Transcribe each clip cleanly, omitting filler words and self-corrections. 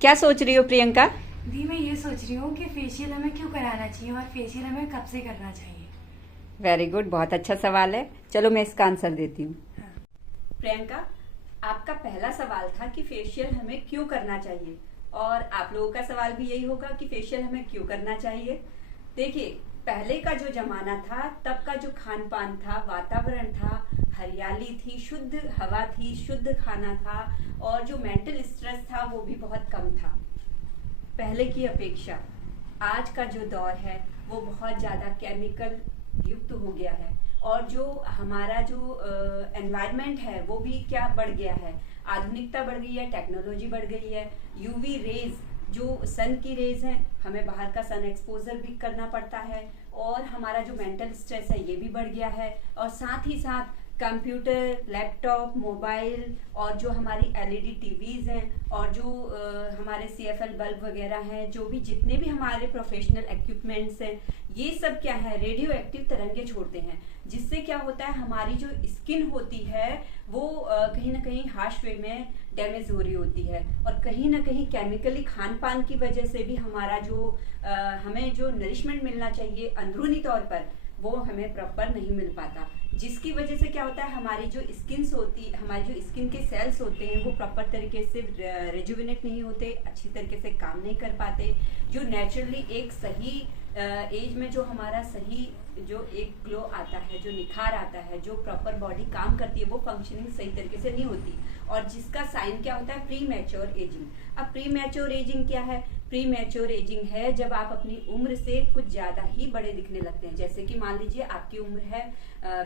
क्या सोच रही हो प्रियंका? दी मैं ये सोच रही हूँ कि फेशियल हमें क्यों कराना चाहिए और फेशियल हमें कब से करना चाहिए। वेरी गुड, बहुत अच्छा सवाल है। चलो मैं इसका आंसर देती हूँ। हाँ। प्रियंका, आपका पहला सवाल था कि फेशियल हमें क्यों करना चाहिए, और आप लोगों का सवाल भी यही होगा कि फेशियल हमें क्यों करना चाहिए। देखिए, पहले का जो जमाना था, तब का जो खान पान था, वातावरण था, हरियाली थी, शुद्ध हवा थी, शुद्ध खाना था, और जो मेंटल स्ट्रेस था वो भी बहुत कम था पहले की अपेक्षा। आज का जो दौर है वो बहुत ज़्यादा केमिकल युक्त हो गया है, और जो हमारा जो एनवायरनमेंट है वो भी क्या बढ़ गया है, आधुनिकता बढ़ गई है, टेक्नोलॉजी बढ़ गई है। यूवी रेज, जो सन की रेज हैं, हमें बाहर का सन एक्सपोजर भी करना पड़ता है, और हमारा जो मेंटल स्ट्रेस है ये भी बढ़ गया है। और साथ ही साथ कंप्यूटर, लैपटॉप, मोबाइल, और जो हमारी एलईडी टीवीज हैं, और जो हमारे सीएफएल बल्ब वगैरह हैं, जो भी जितने भी हमारे प्रोफेशनल इक्विपमेंट्स हैं, ये सब क्या है, रेडियो एक्टिव तरंगे छोड़ते हैं, जिससे क्या होता है, हमारी जो स्किन होती है वो कहीं ना कहीं हार्श वे में डैमेज हो रही होती है, और कहीं ना कहीं केमिकली खान पान की वजह से भी हमारा जो हमें जो नरिशमेंट मिलना चाहिए अंदरूनी तौर पर, वो हमें प्रॉपर नहीं मिल पाता, जिसकी वजह से क्या होता है, हमारी जो हमारी जो स्किन के सेल्स होते हैं वो प्रॉपर तरीके से रेजुविनेट नहीं होते, अच्छी तरीके से काम नहीं कर पाते। जो नेचुरली एक सही एज में जो हमारा सही जो एक ग्लो आता है, जो निखार आता है, जो प्रॉपर बॉडी काम करती है, वो फंक्शनिंग सही तरीके से नहीं होती, और जिसका साइन क्या होता है, प्री मैच्योर एजिंग। अब प्री मैच्योर एजिंग क्या है? प्री मैच्योर एजिंग है जब आप अपनी उम्र से कुछ ज्यादा ही बड़े दिखने लगते हैं। जैसे कि मान लीजिए आपकी उम्र है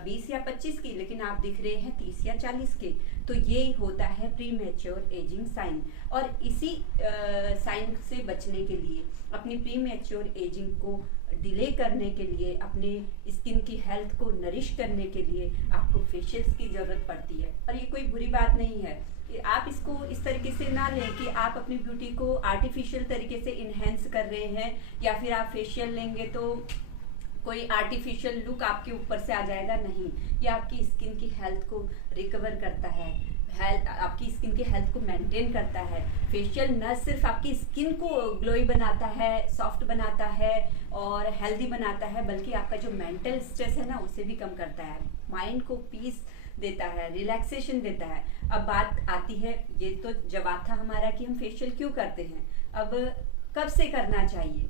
20 या 25 की, लेकिन आप दिख रहे हैं 30 या 40 के, तो ये होता है प्री मैच्योर एजिंग साइन। और इसी साइन से बचने के लिए, अपनी प्री मैच्योर एजिंग को डिले करने के लिए, अपने स्किन की हेल्थ को नरिश करने के लिए आपको फेशियल्स की जरूरत पड़ती है। और ये कोई बुरी बात नहीं है, आप इसको इस तरीके से ना लें कि आप अपनी ब्यूटी को आर्टिफिशियल तरीके से इनहेंस कर रहे हैं, या फिर आप फेशियल लेंगे तो कोई आर्टिफिशियल लुक आपके ऊपर से आ जाएगा। नहीं, ये आपकी स्किन की हेल्थ को रिकवर करता है, आपकी स्किन की हेल्थ को मेंटेन करता है। फेशियल न सिर्फ आपकी स्किन को ग्लोई बनाता है, सॉफ्ट बनाता है और हेल्दी बनाता है, बल्कि आपका जो मेंटल स्ट्रेस है ना, उसे भी कम करता है, माइंड को पीस देता है, रिलैक्सेशन देता है। अब बात आती है, ये तो जवाब था हमारा कि हम फेशियल क्यों करते हैं, अब कब से करना चाहिए,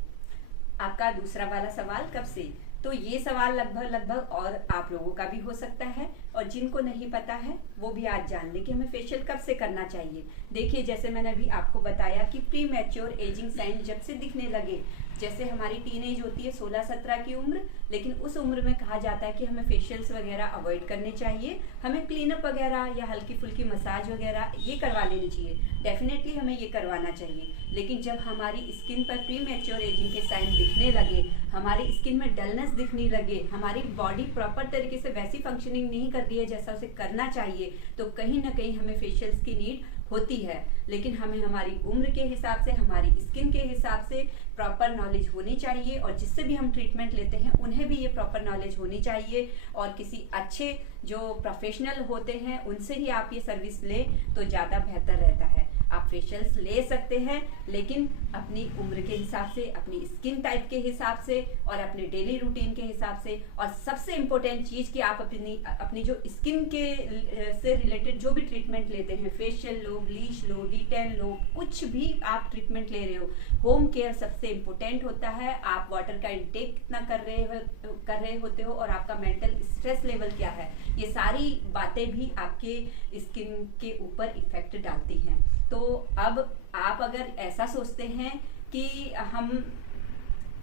आपका दूसरा वाला सवाल कब से। तो ये सवाल लगभग और आप लोगों का भी हो सकता है, और जिनको नहीं पता है वो भी आज जान ले कि हमें फेशियल कब से करना चाहिए। देखिए, जैसे मैंने अभी आपको बताया कि प्री मैच्योर एजिंग साइन जब से दिखने लगे, जैसे हमारी टीनेज होती है 16-17 की उम्र, लेकिन उस उम्र में कहा जाता है कि हमें फेशियल्स वगैरह अवॉइड करने चाहिए, हमें क्लीनअप वगैरह या हल्की फुल्की मसाज वगैरह ये करवा लेनी चाहिए। डेफिनेटली हमें ये करवाना चाहिए, लेकिन जब हमारी स्किन पर प्री मैच्योर एजिंग के साइन दिखने लगे, हमारी स्किन में डलनेस दिखने लगे, हमारी बॉडी प्रॉपर तरीके से वैसी फंक्शनिंग नहीं कर रही है जैसा उसे करना चाहिए, तो कहीं ना कहीं हमें फेशियल्स की नीड होती है। लेकिन हमें हमारी उम्र के हिसाब से, हमारी स्किन के हिसाब से प्रॉपर नॉलेज होनी चाहिए, और जिससे भी हम ट्रीटमेंट लेते हैं उन्हें भी ये प्रॉपर नॉलेज होनी चाहिए, और किसी अच्छे जो प्रोफेशनल होते हैं उनसे ही आप ये सर्विस लें तो ज़्यादा बेहतर रहता है। आप फेशियल्स ले सकते हैं, लेकिन अपनी उम्र के हिसाब से, अपनी स्किन टाइप के हिसाब से, और अपने डेली रूटीन के हिसाब से। और सबसे इम्पोर्टेंट चीज़ कि आप अपनी जो स्किन के से रिलेटेड जो भी ट्रीटमेंट लेते हैं, फेशियल लो, ब्लीच लो, डिटेन लो, कुछ भी आप ट्रीटमेंट ले रहे हो, होम केयर सबसे इम्पोर्टेंट होता है। आप वाटर का इंटेक कितना कर रहे होते हो, और आपका मेंटल स्ट्रेस लेवल क्या है, ये सारी बातें भी आपके स्किन के ऊपर इफेक्ट डालती हैं। तो अब आप अगर ऐसा सोचते हैं कि हम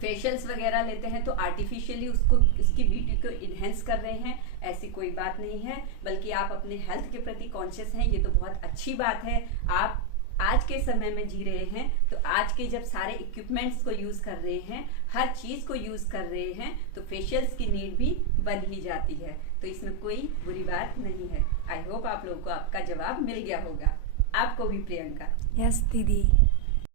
फेशियल्स वगैरह लेते हैं तो आर्टिफिशियली उसकी ब्यूटी को इन्हेंस कर रहे हैं, ऐसी कोई बात नहीं है, बल्कि आप अपने हेल्थ के प्रति कॉन्शियस हैं, ये तो बहुत अच्छी बात है। आप आज के समय में जी रहे हैं, तो आज के जब सारे इक्विपमेंट्स को यूज कर रहे हैं, हर चीज को यूज कर रहे हैं, तो फेशियल्स की नीड भी बन ही जाती है, तो इसमें कोई बुरी बात नहीं है। आई होप आप लोगों को आपका जवाब मिल गया होगा। आपको भी प्रियंका? यस दीदी।